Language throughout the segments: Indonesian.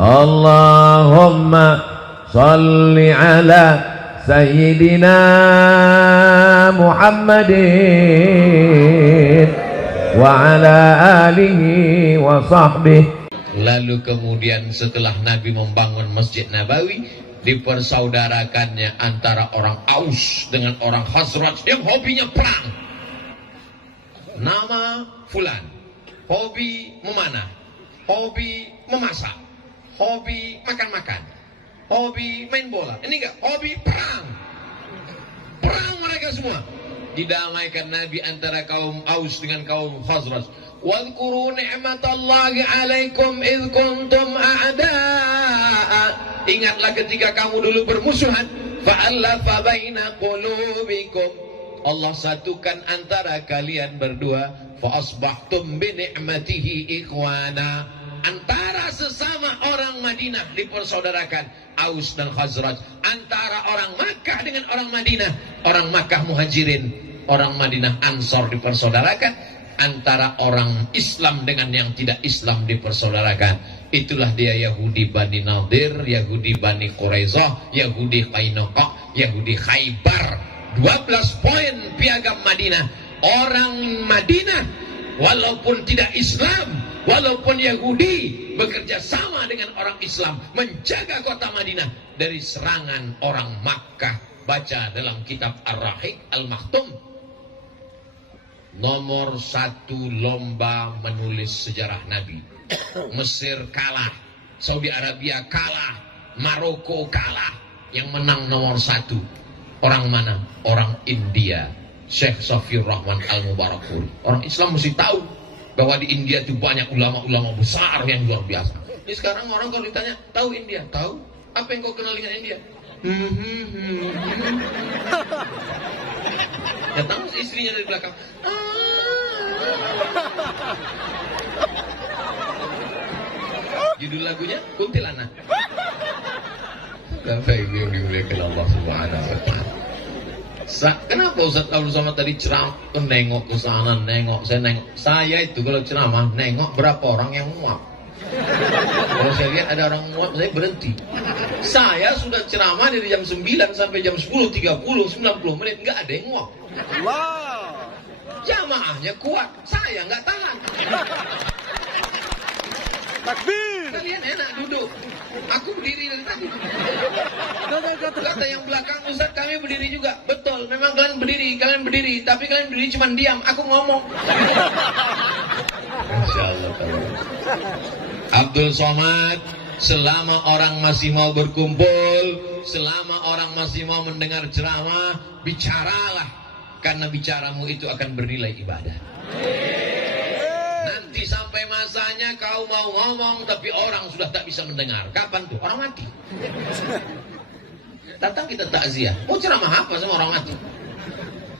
Allahumma salli ala Sayyidina Muhammadin wa ala alihi wa sahbihi. Lalu kemudian setelah Nabi membangun Masjid Nabawi, dipersaudarakannya antara orang Aus dengan orang Khazraj yang hobinya perang. Nama fulan, hobi memanah, hobi memasak, hobi makan-makan, hobi main bola. Ini enggak, hobi perang. Perang mereka semua. Didamaikan Nabi antara kaum Aus dengan kaum Khazraj. Wadhkuru ni'matallahi 'alaikum idh kuntum a'da'a. Ingatlah ketika kamu dulu bermusuhan, fa'alafa baina qulubikum. Allah satukan antara kalian berdua, fa asbahtum bi ni'matihi ikhwana. Antara sesama orang Madinah dipersaudarakan, Aus dan Khazraj. Antara orang Makkah dengan orang Madinah, orang Makkah Muhajirin, orang Madinah Ansor dipersaudarakan. Antara orang Islam dengan yang tidak Islam dipersaudarakan. Itulah dia Yahudi Bani Nadir, Yahudi Bani Quraizah, Yahudi Qainuqa, Yahudi Khaybar. 12 poin piagam Madinah. Orang Madinah walaupun tidak Islam, walaupun Yahudi, bekerja sama dengan orang Islam menjaga kota Madinah dari serangan orang Makkah. Baca dalam kitab Ar-Rahiq Al-Maktum. Nomor 1 lomba menulis sejarah Nabi. Mesir kalah, Saudi Arabia kalah, Maroko kalah. Yang menang nomor 1 orang mana? Orang India, Syekh Safiur Rahman Al-Mubarakpuri. Orang Islam mesti tahu bahwa di India itu banyak ulama-ulama besar yang luar biasa. Ini sekarang orang kalau ditanya, tahu India? Tahu? Apa yang kau kenal dengan India? Ya tahu istrinya dari belakang. Judul lagunya Kuntilanak. Bapak Ibu yang dimuliakan Allah Subhanahu wa taala. Kenapa Ustaz Abdul Somad tadi ceramah nengok ke sana, nengok, saya nengok. Saya itu kalau ceramah nengok berapa orang yang muak. Kalau saya lihat ada orang muak, saya berhenti. Saya sudah ceramah dari jam 9 sampai jam 10:30, 90 menit, nggak ada yang muak. Jamaahnya kuat, saya nggak tahan. Takbir. Kalian enak duduk, aku berdiri dari tadi. Kata yang belakang, Ustaz kami berdiri juga. Betul, memang kalian berdiri, tapi kalian berdiri cuma diam, aku ngomong. Masya Allah. Abdul Somad, selama orang masih mau berkumpul, selama orang masih mau mendengar ceramah, bicaralah. Karena bicaramu itu akan bernilai ibadah. Nanti sampai masanya kau mau ngomong tapi orang sudah tak bisa mendengar. Kapan tuh? Orang mati. Datang kita takziah. Mau ceramah apa sama orang mati?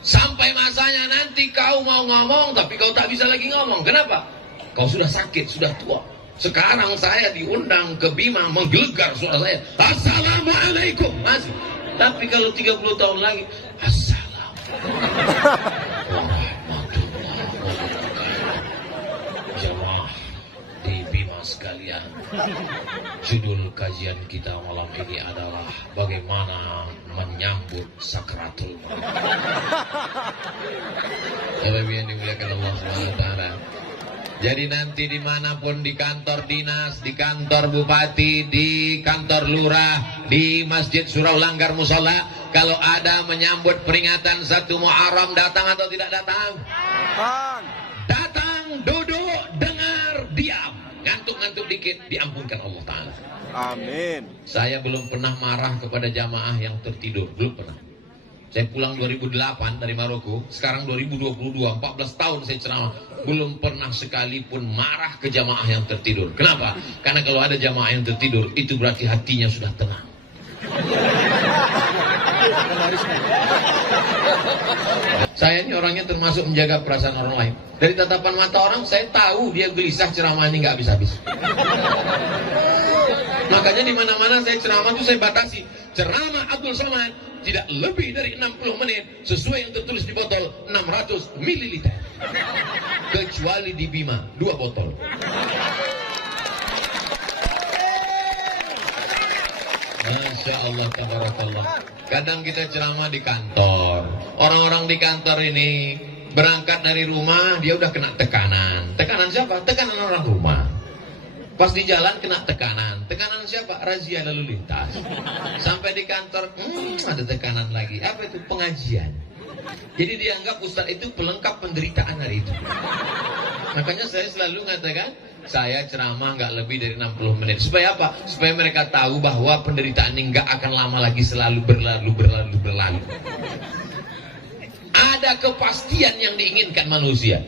Sampai masanya nanti kau mau ngomong tapi kau tak bisa lagi ngomong. Kenapa? Kau sudah sakit, sudah tua. Sekarang saya diundang ke Bima, menggelegar suara saya. Assalamualaikum. Masih. Tapi kalau 30 tahun lagi, Assalamualaikum jemaah di Bima sekalian. Judul kajian kita malam ini adalah bagaimana menyambut sakratul maut. Bapak yang dimuliakan Allah SWT. Jadi nanti dimanapun, di kantor dinas, di kantor bupati, di kantor lurah, di masjid surau langgar musola, kalau ada menyambut peringatan 1 Muharram, datang atau tidak datang? Datang, duduk, dengar, diam. Ngantuk-ngantuk dikit, diampunkan Allah Ta'ala. Amin. Saya belum pernah marah kepada jamaah yang tertidur, belum pernah. Saya pulang 2008 dari Maroko, sekarang 2022, 14 tahun saya ceramah, belum pernah sekalipun marah ke jamaah yang tertidur. Kenapa? Karena kalau ada jamaah yang tertidur, itu berarti hatinya sudah tenang. Saya ini orangnya termasuk menjaga perasaan orang lain. Dari tatapan mata orang, saya tahu dia gelisah, ceramah ini nggak habis-habis. Makanya di mana-mana saya ceramah itu saya batasi. Ceramah Abdul Somad tidak lebih dari 60 menit sesuai yang tertulis di botol 600 ml. Kecuali di Bima 2 botol. Masya Allah, tabarakallah. Kadang kita ceramah di kantor. Orang-orang di kantor ini berangkat dari rumah, dia udah kena tekanan. Tekanan siapa? Tekanan orang rumah. Pas di jalan kena tekanan. Tekanan siapa? Razia lalu lintas. Sampai di kantor, ada tekanan lagi. Apa itu? Pengajian. Jadi dianggap ustaz itu pelengkap penderitaan hari itu. Makanya saya selalu mengatakan, saya ceramah nggak lebih dari 60 menit. Supaya apa? Supaya mereka tahu bahwa penderitaan ini nggak akan lama lagi, selalu berlalu. Ada kepastian yang diinginkan manusia.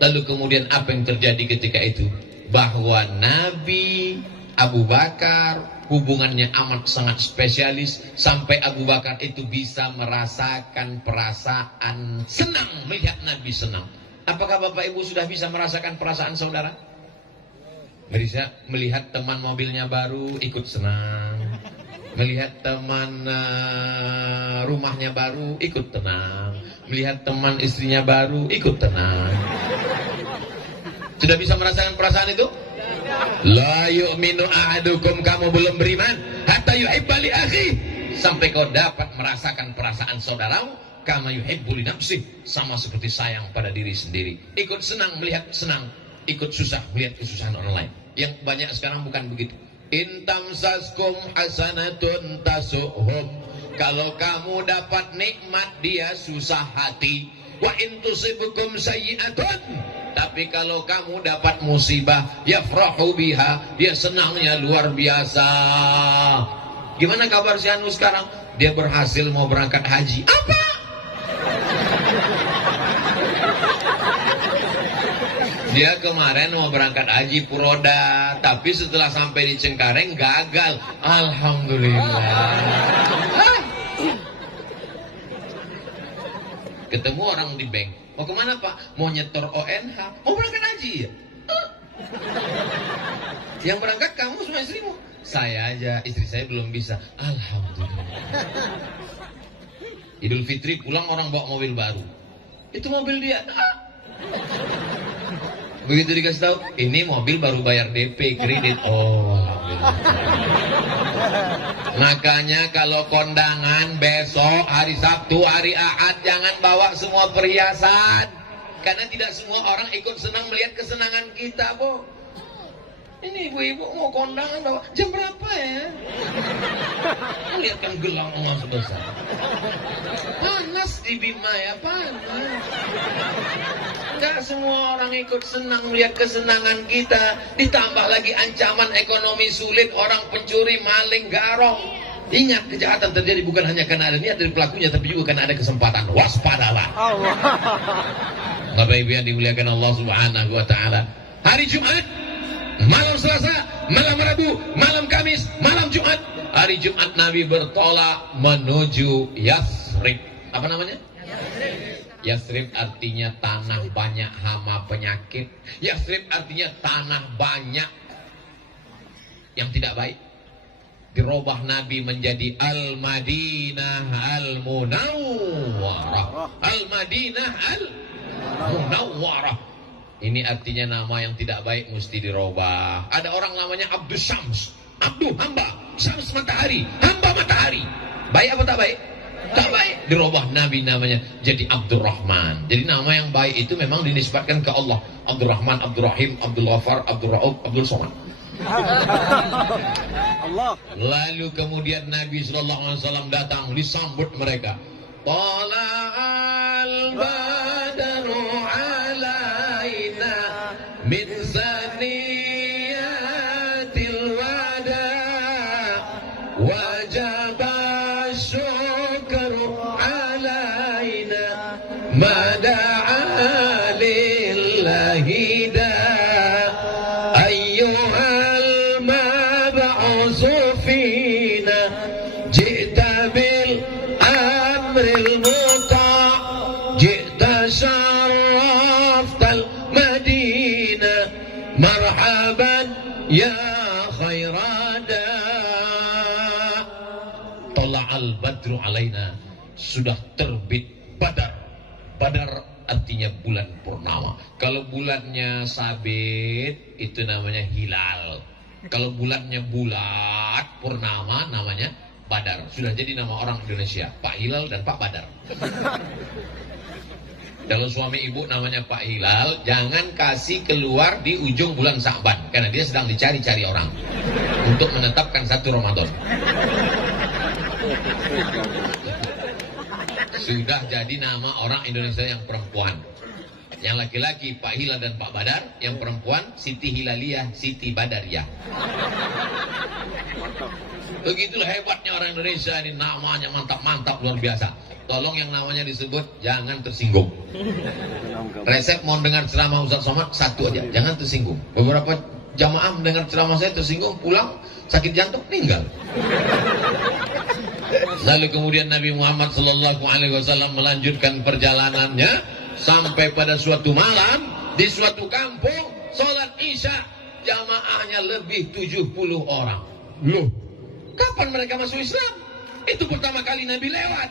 Lalu kemudian apa yang terjadi ketika itu? Bahwa Nabi Abu Bakar hubungannya amat sangat spesialis, sampai Abu Bakar itu bisa merasakan perasaan senang melihat Nabi senang. Apakah Bapak Ibu sudah bisa merasakan perasaan saudara? Bisa melihat teman mobilnya baru ikut senang, melihat teman rumahnya baru ikut tenang, melihat teman istrinya baru ikut tenang. Sudah bisa merasakan perasaan itu? La yu'minu ahadukum, kamu belum beriman hatta yuhibba li akhi, sampai kau dapat merasakan perasaan saudaramu kama yuhibbu li nafsi, sama seperti sayang pada diri sendiri. Ikut senang melihat senang, ikut susah melihat kesusahan orang lain. Yang banyak sekarang bukan begitu. Intamsaskum hasanatun tasuhum, kalau kamu dapat nikmat dia susah hati. Wa intusibukum sayyi'atun, tapi kalau kamu dapat musibah yafrahu biha, dia senangnya luar biasa. Gimana kabar si Anu sekarang? Dia berhasil mau berangkat haji. Apa? Dia kemarin mau berangkat haji Puroda, tapi setelah sampai di Cengkareng gagal. Alhamdulillah. Ketemu orang di bank. Mau kemana Pak? Mau nyetor ONH. Mau berangkat haji ya? Yang berangkat kamu semua istrimu? Saya aja, istri saya belum bisa. Alhamdulillah. Idul Fitri pulang orang bawa mobil baru. Itu mobil dia. Begitu dikasih tahu, ini mobil baru bayar DP kredit. Oh, alhamdulillah. Makanya kalau kondangan besok hari Sabtu, hari Ahad, jangan bawa semua perhiasan. Karena tidak semua orang ikut senang melihat kesenangan kita, Bu. Ini ibu-ibu mau kondangan bawa jam berapa ya? Lihat kan gelang emas besar. Panas di Bima ya, panas. Gak semua orang ikut senang melihat kesenangan kita. Ditambah lagi ancaman ekonomi sulit, orang pencuri, maling, garong. Ingat, kejahatan terjadi bukan hanya karena ada niat dari pelakunya, tapi juga karena ada kesempatan. Waspadalah. Bapak Ibu yang dimuliakan Allah Subhanahu wa taala. Hari Jumat, malam Selasa, malam Rabu, malam Kamis, malam Jumat. Hari Jumat Nabi bertolak menuju Yathrib. Apa namanya? Yathrib artinya tanah banyak hama penyakit. Yathrib artinya tanah banyak yang tidak baik. Dirubah Nabi menjadi Al-Madinah Al-Munawwarah. Al-Madinah Al-Munawwarah. Ini artinya nama yang tidak baik mesti dirubah. Ada orang namanya Abdus Syams. Abdu hamba, Syams matahari, hamba matahari. Baik apa tak baik? Tak baik. Dirubah Nabi namanya jadi Abdurrahman. Jadi nama yang baik itu memang dinisbatkan ke Allah. Abdurrahman, Abdurrahim, Abdul Ghafar, Abdul Rauf, Abdul Somad. Lalu kemudian Nabi SAW datang, disambut mereka. Tala'al badru alaina min zaniyatil wada wajaba syukru alaina mada'a lillahi da ayyuhal mab'usu fina ji'ta bil amril muta' ji'ta syaraftal madinah marhaban ya khairada. Tala'al badru alaina, sudah terbit Badar. Badar artinya bulan purnama. Kalau bulannya sabit itu namanya hilal. Kalau bulannya bulat purnama namanya Badar. Sudah jadi nama orang Indonesia, Pak Hilal dan Pak Badar. Kalau suami ibu namanya Pak Hilal, jangan kasih keluar di ujung bulan Sa'ban, karena dia sedang dicari-cari orang untuk menetapkan 1 Ramadan. Sudah jadi nama orang Indonesia yang perempuan. Yang laki-laki Pak Hilal dan Pak Badar, yang perempuan Siti Hilaliyah, Siti Badariyah. Begitulah hebatnya orang Indonesia ini, namanya mantap-mantap luar biasa. Tolong yang namanya disebut jangan tersinggung. Resep mau dengar ceramah Ustaz Somad satu aja, jangan tersinggung. Beberapa jamaah mendengar ceramah saya tersinggung, pulang sakit jantung, meninggal. Lalu kemudian Nabi Muhammad SAW melanjutkan perjalanannya sampai pada suatu malam di suatu kampung, sholat Isya jamaahnya lebih 70 orang. Loh, kapan mereka masuk Islam? Itu pertama kali Nabi lewat.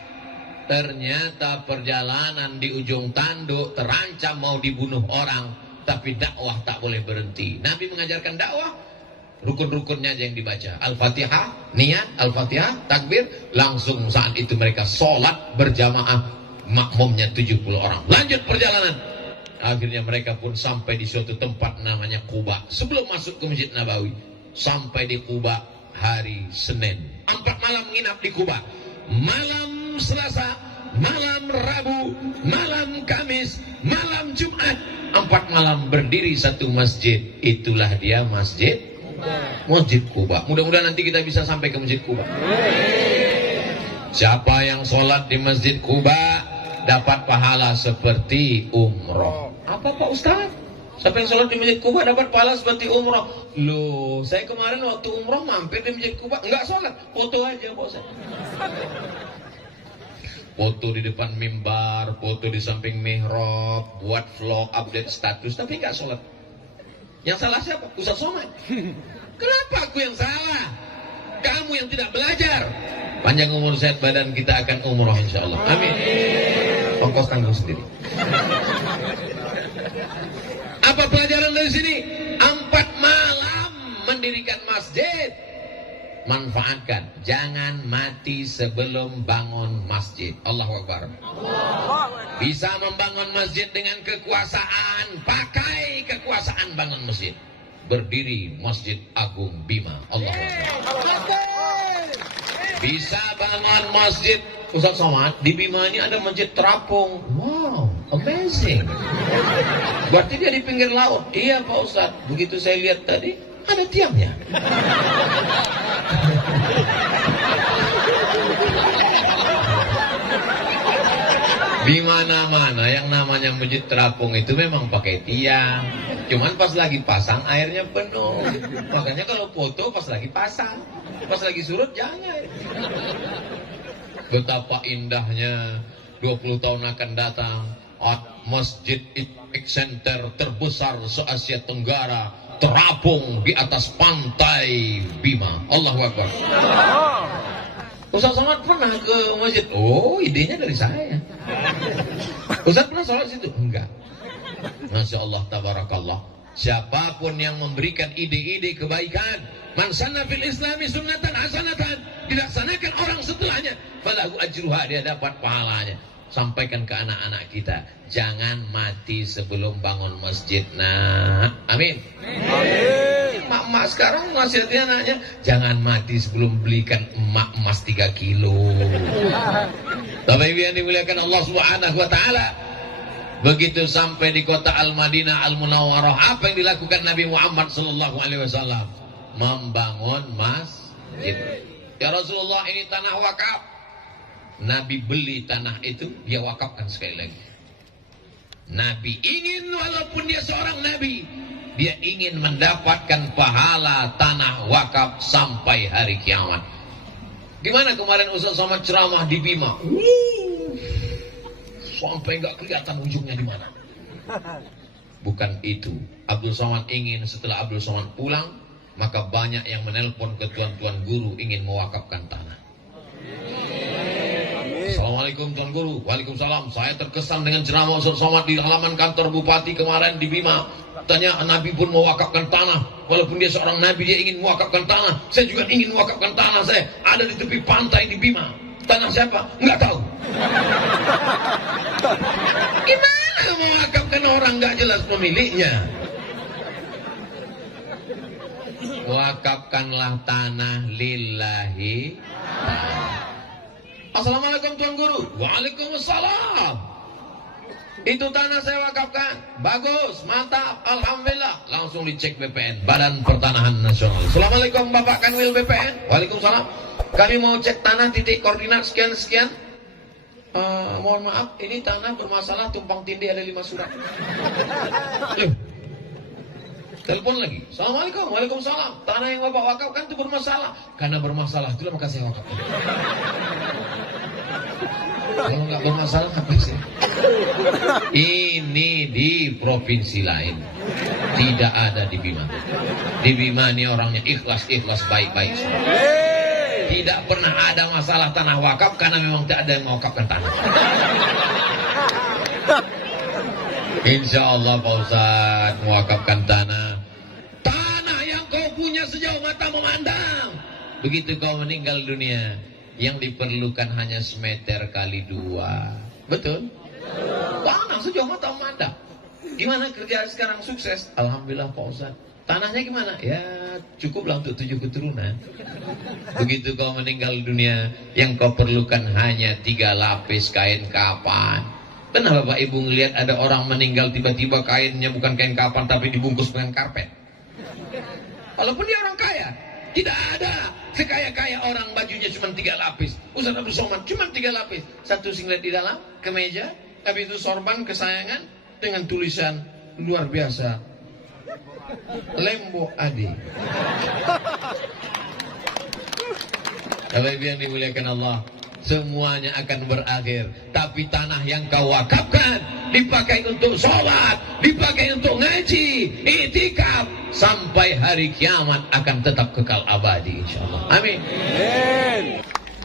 Ternyata perjalanan di ujung tanduk terancam mau dibunuh orang, tapi dakwah tak boleh berhenti. Nabi mengajarkan dakwah, rukun-rukunnya aja yang dibaca. Al-Fatihah, niat, Al-Fatihah, takbir. Langsung saat itu mereka sholat berjamaah, makmumnya 70 orang. Lanjut perjalanan. Akhirnya mereka pun sampai di suatu tempat namanya Quba. Sebelum masuk ke Masjid Nabawi, sampai di Quba hari Senin. 4 malam menginap di Quba. Malam Selasa, malam Rabu, malam Kamis, malam Jumat. 4 malam berdiri satu masjid. Itulah dia Masjid Quba. Mudah-mudahan nanti kita bisa sampai ke Masjid Quba. Siapa yang sholat di Masjid Quba dapat pahala seperti umroh. Apa Pak Ustaz? Siapa yang sholat di Masjid Quba dapat pahala seperti umroh? Loh, saya kemarin waktu umroh mampir di Masjid Quba, enggak sholat, foto aja Pak Ustaz. Foto di depan mimbar, foto di samping mihrab, buat vlog, update status, tapi enggak sholat. Yang salah siapa? Ustaz Somad. Kenapa aku yang salah? Kamu yang tidak belajar. Panjang umur sehat badan, kita akan umroh insyaallah. Amin. Ongkos tanggung sendiri. Apa pelajaran dari sini? 4 malam mendirikan masjid. Manfaatkan. Jangan mati sebelum bangun masjid. Allahu Akbar. Bisa membangun masjid dengan kekuasaan, pakai kekuasaan bangun masjid. Berdiri Masjid Agung Bima. Allahu Akbar. Bisa bangun masjid. Ustaz Somad, di Bima ini ada masjid terapung. Wow, amazing. Berarti dia di pinggir laut. Iya Pak Ustaz, begitu saya lihat tadi ada tiangnya. Di mana-mana yang namanya masjid terapung itu memang pakai tiang. Cuman pas lagi pasang airnya penuh. Makanya kalau foto pas lagi pasang, pas lagi surut jangan. Betapa indahnya 20 tahun akan datang Masjid Islamic Center terbesar se-Asia Tenggara terapung di atas pantai Bima. Allahu Akbar. Ustaz Somad pernah ke masjid? Oh, idenya dari saya. Ustaz pernah sholat situ? Enggak. Masya Allah, tabarakallah. Siapapun yang memberikan ide-ide kebaikan, man sanna fil islami sunnatan hasanatan, dilaksanakan orang setelahnya, falahu ajruha, dia dapat pahalanya. Sampaikan ke anak-anak kita, jangan mati sebelum bangun masjid. Nah, amin. Emak-emak sekarang nasihatnya anaknya, jangan mati sebelum belikan emas 3 kilo. Bapak Ibu yang dimuliakan Allah Subhanahu wa taala. Begitu sampai di kota Al-Madinah Al-Munawwarah, apa yang dilakukan Nabi Muhammad sallallahu alaihi wasallam? Membangun masjid. Ya Rasulullah, ini tanah wakaf. Nabi beli tanah itu, dia wakafkan sekali lagi. Nabi ingin, walaupun dia seorang nabi, dia ingin mendapatkan pahala tanah wakaf sampai hari kiamat. Gimana kemarin Ustaz Somad ceramah di Bima? Sampai nggak kelihatan ujungnya di mana. Bukan itu. Abdul Somad ingin setelah Abdul Somad pulang, maka banyak yang menelpon ke tuan-tuan guru ingin mewakafkan tanah. Assalamualaikum Tuan Guru. Waalaikumsalam. Saya terkesan dengan ceramah Ustaz Somad di halaman kantor Bupati kemarin di Bima. Tanya Nabi pun mewakafkan tanah. Walaupun dia seorang nabi, dia ingin mewakafkan tanah. Saya juga ingin mewakafkan tanah saya. Ada di tepi pantai di Bima. Tanah siapa? Nggak tahu. Gimana mewakafkan orang nggak jelas pemiliknya? Wakafkanlah tanah lillahi. Assalamualaikum Tuan Guru. Waalaikumsalam. Itu tanah saya wakafkan. Bagus, mantap, alhamdulillah. Langsung dicek BPN, Badan Pertanahan Nasional. Assalamualaikum Bapak Kanwil BPN. Waalaikumsalam. Kami mau cek tanah titik koordinat sekian-sekian. Mohon maaf, ini tanah bermasalah, tumpang tindih ada 5 surat. Telepon lagi. Assalamualaikum. Waalaikumsalam. Tanah yang Bapak wakafkan itu bermasalah. Karena bermasalah itulah maka saya wakafkan. Kalau nggak bermasalah apa sih? Ini di provinsi lain, tidak ada di Bima. Di Bima ini orangnya ikhlas baik-baik. Tidak pernah ada masalah tanah wakaf karena memang tidak ada yang mewakafkan tanah. Insya Allah Pak Ustadz mewakafkan tanah yang kau punya sejauh mata memandang. Begitu kau meninggal dunia, yang diperlukan hanya semeter kali 2. Betul? Tanah sejauh mata memandang. Gimana kerja sekarang sukses? Alhamdulillah Pak Ustadz. Tanahnya gimana? Ya cukuplah untuk 7 keturunan. Begitu kau meninggal dunia, yang kau perlukan hanya 3 lapis kain kapan. Pernah Bapak Ibu ngelihat ada orang meninggal tiba-tiba kainnya bukan kain kapan tapi dibungkus dengan karpet? Walaupun dia orang kaya, tidak ada sekaya-kaya orang bajunya cuma 3 lapis. Ustaz Abdul Somad cuma 3 lapis. 1 singlet di dalam, kemeja, habis itu sorban kesayangan dengan tulisan luar biasa, Lembo Adi. Bapak Ibu yang dimuliakan Allah, semuanya akan berakhir. Tapi tanah yang kau wakafkan dipakai untuk sholat, dipakai untuk ngaji, i'tikaf, sampai hari kiamat akan tetap kekal abadi insyaallah. Amin.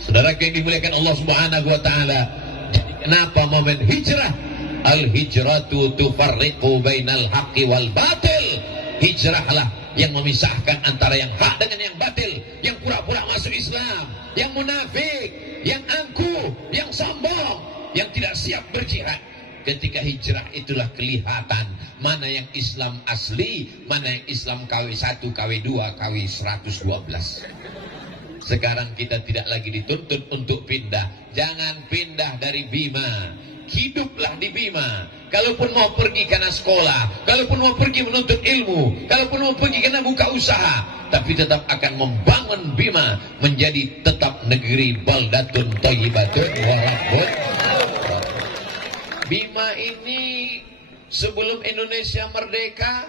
Saudara yang dimuliakan Allah Subhanahu wa taala, jadi kenapa momen hijrah? Al-hijratu tufarriqu bainal haqqi wal batil. Hijrahlah yang memisahkan antara yang hak dengan yang batil, yang pura-pura masuk Islam, yang munafik, yang angkuh, yang sombong, yang tidak siap berjihad. Ketika hijrah itulah kelihatan mana yang Islam asli, mana yang Islam KW1, KW2, KW112. Sekarang kita tidak lagi dituntut untuk pindah. Jangan pindah dari Bima. Hiduplah di Bima. Kalaupun mau pergi karena sekolah, kalaupun mau pergi menuntut ilmu, kalaupun mau pergi karena buka usaha, tapi tetap akan membangun Bima menjadi tetap negeri baldatun thayyibatun wa rabbun. Bima ini sebelum Indonesia merdeka,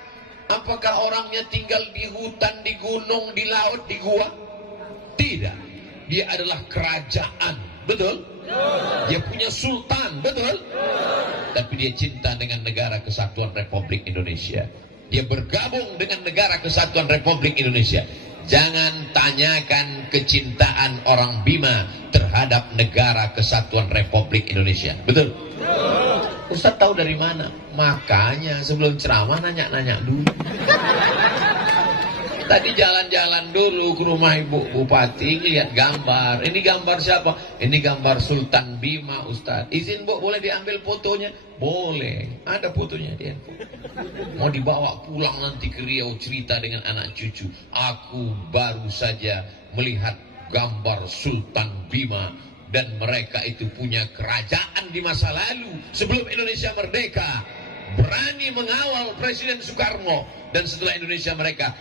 apakah orangnya tinggal di hutan, di gunung, di laut, di gua? Tidak. Dia adalah kerajaan, betul? Dia punya sultan, betul? Tapi dia cinta dengan negara kesatuan Republik Indonesia. Dia bergabung dengan negara kesatuan Republik Indonesia. Jangan tanyakan kecintaan orang Bima terhadap negara kesatuan Republik Indonesia. Betul? Ustaz tahu dari mana? Makanya sebelum ceramah nanya-nanya dulu. Tadi jalan-jalan dulu ke rumah Ibu Bupati, lihat gambar. Ini gambar siapa? Ini gambar Sultan Bima, Ustaz. Izin Bu, boleh diambil fotonya? Boleh. Ada fotonya di handphone. Mau dibawa pulang nanti ke Riau cerita dengan anak cucu. Aku baru saja melihat gambar Sultan Bima. Dan mereka itu punya kerajaan di masa lalu. Sebelum Indonesia merdeka. Berani mengawal Presiden Soekarno. Dan setelah Indonesia mereka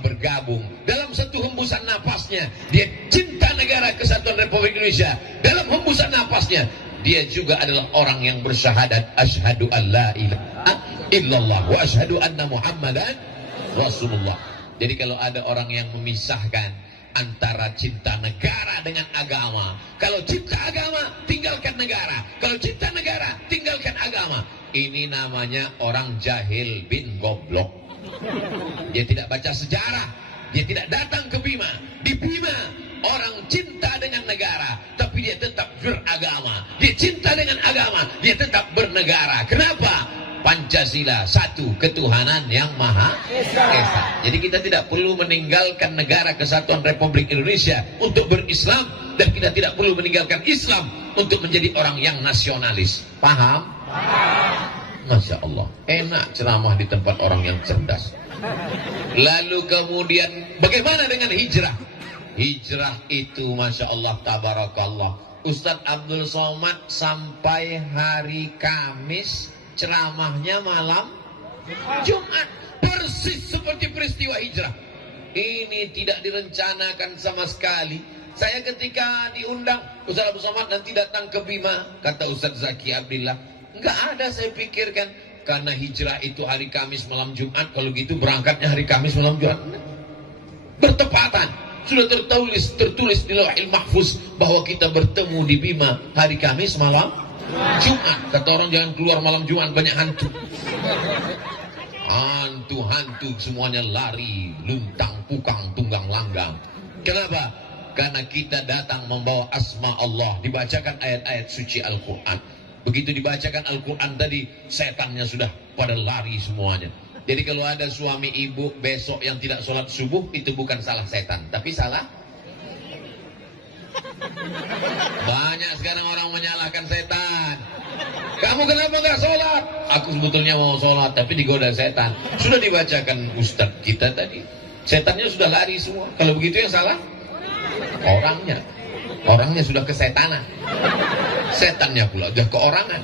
bergabung dalam satu hembusan napasnya. Dia cinta negara kesatuan Republik Indonesia. Dalam hembusan napasnya dia juga adalah orang yang bersyahadat asyhadu an la ilaha illallah wa asyhadu anna muhammadan rasulullah. Jadi kalau ada orang yang memisahkan antara cinta negara dengan agama, kalau cinta agama tinggalkan negara, kalau cinta negara tinggalkan agama, ini namanya orang jahil bin goblok. Dia tidak baca sejarah, dia tidak datang ke Bima. Di Bima orang cinta dengan negara, tapi dia tetap beragama. Dia cinta dengan agama, dia tetap bernegara. Kenapa? Pancasila, satu ketuhanan yang Maha Esa. Jadi kita tidak perlu meninggalkan negara kesatuan Republik Indonesia untuk berislam, dan kita tidak perlu meninggalkan Islam untuk menjadi orang yang nasionalis. Paham? Masya Allah, enak ceramah di tempat orang yang cerdas. Lalu kemudian bagaimana dengan hijrah? Hijrah itu Masya Allah, tabarakallah, Ustadz Abdul Somad sampai hari Kamis ceramahnya malam Jumat, persis seperti peristiwa hijrah. Ini tidak direncanakan sama sekali. Saya ketika diundang, Ustadz Abdul Somad nanti datang ke Bima, kata Ustadz Zaki Abdillah, enggak ada saya pikirkan, karena hijrah itu hari Kamis malam Jumat, kalau gitu berangkatnya hari Kamis malam Jumat. Bertepatan, sudah tertulis di Lauhil Mahfuz bahwa kita bertemu di Bima hari Kamis malam Jumat. Kata orang jangan keluar malam Jumat, banyak hantu. Hantu-hantu semuanya lari, luntang, pukang, tunggang langgang. Kenapa? Karena kita datang membawa asma Allah, dibacakan ayat-ayat suci Al-Quran. Begitu dibacakan Al-Quran tadi, setannya sudah pada lari semuanya. Jadi kalau ada suami ibu besok yang tidak sholat subuh, itu bukan salah setan, tapi salah. Banyak sekarang orang menyalahkan setan. Kamu kenapa nggak sholat? Aku sebetulnya mau sholat, tapi digoda setan. Sudah dibacakan Ustadz kita tadi, setannya sudah lari semua. Kalau begitu yang salah orangnya. Orangnya sudah kesetanan, setannya pula udah keorangan.